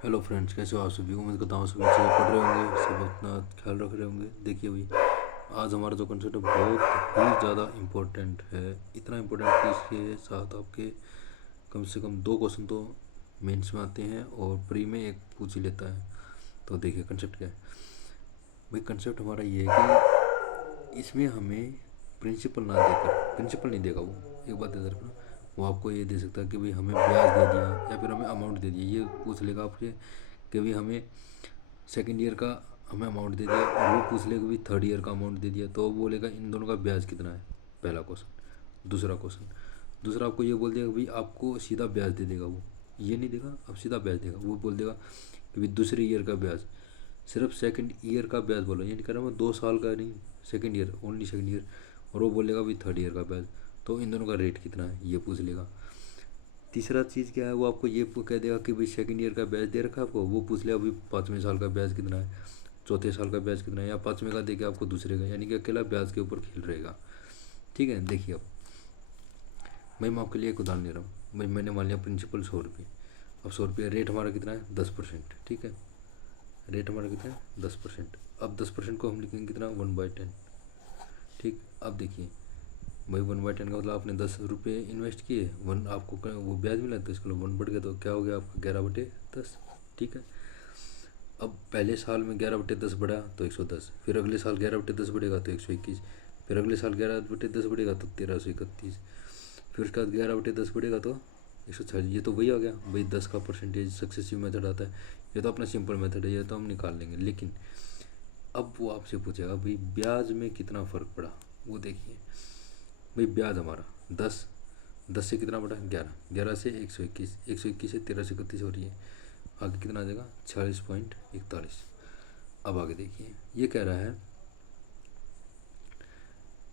Hello friends, कैसे हो आप सभी। उम्मीद करता हूँ सभी अच्छे से पढ़ रहे होंगे, सब अपना ख्याल रख रहे होंगे। देखिए भाई, आज हमारा जो कंसेप्ट है बहुत ही ज़्यादा इम्पोर्टेंट है। इतना इम्पोर्टेंट कि इसके साथ आपके कम से कम 2 क्वेश्चन तो मेंस में आते हैं और प्री में एक पूछ ही लेता है। तो देखिए कंसेप्ट क्या है भाई। कंसेप्ट हमारा ये है कि इसमें हमें प्रिंसिपल ना देकर, प्रिंसिपल नहीं देगा वो, एक बात याद रखना। वो आपको ये दे सकता है कि भाई हमें ब्याज दे दिया या फिर हमें अमाउंट दे दिया, ये पूछ लेगा आपसे कि भाई हमें सेकेंड ईयर का हमें अमाउंट दे दिया, और वो पूछ लेगा भी थर्ड ईयर का अमाउंट दे दिया, तो वो बोलेगा इन दोनों का ब्याज कितना है, पहला क्वेश्चन। दूसरा क्वेश्चन, दूसरा आपको ये बोल देगा भाई आपको सीधा ब्याज दे देगा, वो ये नहीं देगा, अब सीधा ब्याज देगा। वो बोल देगा कि भाई दूसरे ईयर का ब्याज, सिर्फ सेकंड ईयर का ब्याज बोलो, ये नहीं कह रहा मैं 2 साल का नहीं, second year, only second year. और वो बोलेगा भाई थर्ड ईयर का ब्याज, तो इन दोनों का रेट कितना है ये पूछ लेगा। तीसरा चीज़ क्या है, वो आपको ये कह देगा कि भाई सेकंड ईयर का ब्याज दे रखा है आपको, वो पूछ लेगा भाई 5वें साल का ब्याज कितना है, चौथे साल का ब्याज कितना है, या 5वें का देके आपको दूसरे का, यानी कि अकेला ब्याज के ऊपर खेल रहेगा। ठीक है, देखिए अब भाई मैं आपके लिए एक उदाहरण दे रहा हूँ। भाई मैंने मान लिया प्रिंसिपल 100 रुपये, अब 100 रुपये रेट हमारा कितना है 10%। ठीक है, रेट हमारा कितना है 10%। अब 10% को हम लिखेंगे कितना 1/10। ठीक, अब देखिए भाई 1/10 का मतलब आपने 10 रुपये इन्वेस्ट किए, वन आपको वो ब्याज मिला, तो इसका 1 बढ़ गया, तो क्या हो गया आपका 11/10। ठीक है, अब पहले साल में 11/10 बढ़ा तो 110, फिर अगले साल 11/10 बढ़ेगा तो 121, फिर अगले साल 11/10 बढ़ेगा तो 1331, फिर उसके बाद 11/10 बढ़ेगा तो 140। ये तो वही आ गया भाई 10 का परसेंटेज सक्सेसिव मेथड आता है। ये तो अपना सिंपल मेथड है, ये तो हम निकाल लेंगे। लेकिन अब वो आपसे पूछेगा भाई ब्याज में कितना फ़र्क पड़ा, वो देखिए भाई। ब्याज हमारा 10, 10 से कितना बढ़ा 11, 11 से 121, 121 से 1331 हो रही है, आगे कितना आ जाएगा 46.41। अब आगे देखिए, ये कह रहा है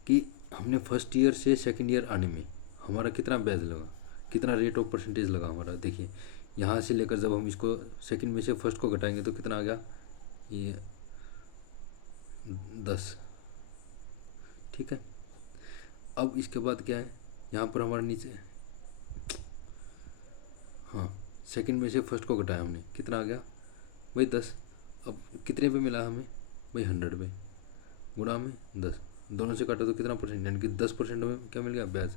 कि हमने फर्स्ट ईयर से सेकंड ईयर आने में हमारा कितना ब्याज लगा, कितना रेट ऑफ परसेंटेज लगा हमारा। देखिए यहाँ से लेकर जब हम इसको सेकंड में से फर्स्ट को घटाएंगे तो कितना आ गया ये 10। ठीक है, अब इसके बाद क्या है, यहाँ पर हमारे नीचे, हाँ, सेकंड में से फर्स्ट को घटाया हमने, कितना आ गया भाई 10। अब कितने पे मिला हमें भाई 100 पे, गुणा में 10, दोनों से काटा तो कितना परसेंट, यानी कि 10% हमें क्या मिल गया ब्याज।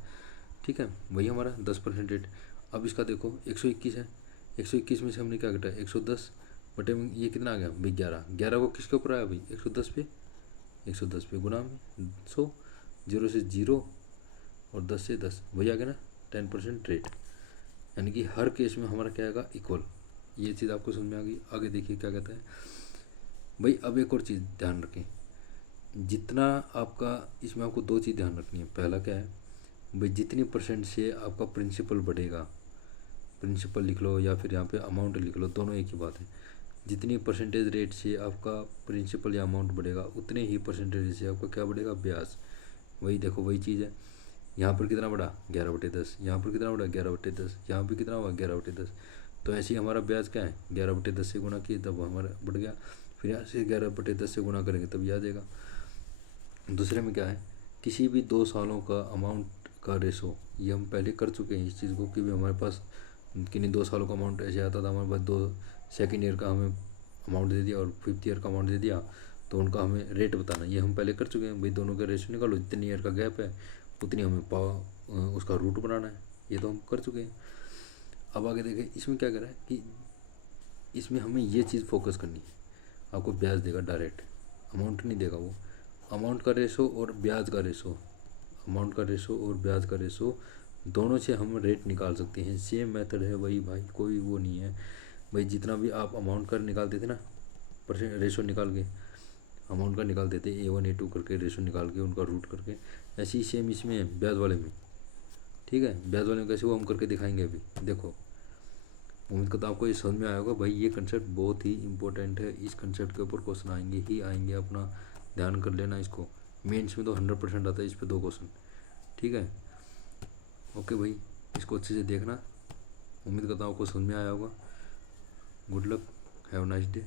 ठीक है, वही हमारा 10% रेट। अब इसका देखो 121 है, 121 में से हमने क्या घटाया 110 बटे में, ये कितना आ गया भाई 11, 11 को किसके ऊपर आया भाई 110 पे, 110 पे गुणा में 100, 0 से 0 और 10 से 10, वही आ गया ना 10% रेट। यानी कि हर केस में हमारा क्या आएगा इक्वल। ये चीज़ आपको समझ में आ गई। आगे देखिए क्या कहता है भाई। अब एक और चीज़ ध्यान रखें, जितना आपका इसमें आपको 2 चीज़ ध्यान रखनी है। पहला क्या है भाई, जितनी परसेंट से आपका प्रिंसिपल बढ़ेगा, प्रिंसिपल लिख लो या फिर यहाँ पे अमाउंट लिख लो, दोनों एक ही बात है। जितनी परसेंटेज रेट से आपका प्रिंसिपल या अमाउंट बढ़ेगा, उतने ही परसेंटेज से आपका क्या बढ़ेगा ब्याज। वही देखो वही चीज़ है, यहाँ पर कितना बढ़ा 11/10, यहाँ पर कितना बढ़ा 11/10, यहाँ पर कितना हुआ 11/10। तो ऐसे ही हमारा ब्याज क्या है 11/10 से गुणा किए तब हमारा बढ़ गया, फिर यहाँ से 11/10 से गुणा करेंगे तब ये आ जाएगा। दूसरे में क्या है, किसी भी 2 सालों का अमाउंट का रेशो, ये हम पहले कर चुके हैं इस चीज़ को कि भी हमारे पास किन्हीं 2 सालों का अमाउंट ऐसे आता था हमारे पास, 2 सेकेंड ईयर का हमें अमाउंट दे दिया और फिफ्थ ईयर का अमाउंट दे दिया, तो उनका हमें रेट बताना, ये हम पहले कर चुके हैं भाई। दोनों का रेशो निकालो, जितनी ईयर का गैप है उतनी हमें उसका रूट बनाना है, ये तो हम कर चुके हैं। अब आगे देखें इसमें क्या करें कि इसमें हमें ये चीज़ फोकस करनी है, आपको ब्याज देगा डायरेक्ट, अमाउंट नहीं देगा वो। अमाउंट का रेशो और ब्याज का रेशो, अमाउंट का रेशो और ब्याज का रेशो दोनों से हम रेट निकाल सकते हैं। सेम मेथड है वही भाई, कोई वो नहीं है भाई। जितना भी आप अमाउंट का निकालते थे ना, परसेंट रेशो निकाल के अमाउंट का निकाल देते A1 A2 करके रेशो निकाल के उनका रूट करके, ऐसे ही सेम इसमें ब्याज वाले में। ठीक है, ब्याज वाले में कैसे वो हम करके दिखाएंगे अभी देखो। उम्मीद करता हूँ आपको ये समझ में आया होगा भाई। ये कंसेप्ट बहुत ही इंपॉर्टेंट है, इस कंसेप्ट के ऊपर क्वेश्चन आएंगे ही आएंगे, अपना ध्यान कर लेना इसको। मेंस में तो 100% आता है इस पे 2 क्वेश्चन। ठीक है, ओके भाई, इसको अच्छे से देखना। उम्मीद करता हूँ आपको समझ में आया होगा। Good luck, have a nice day.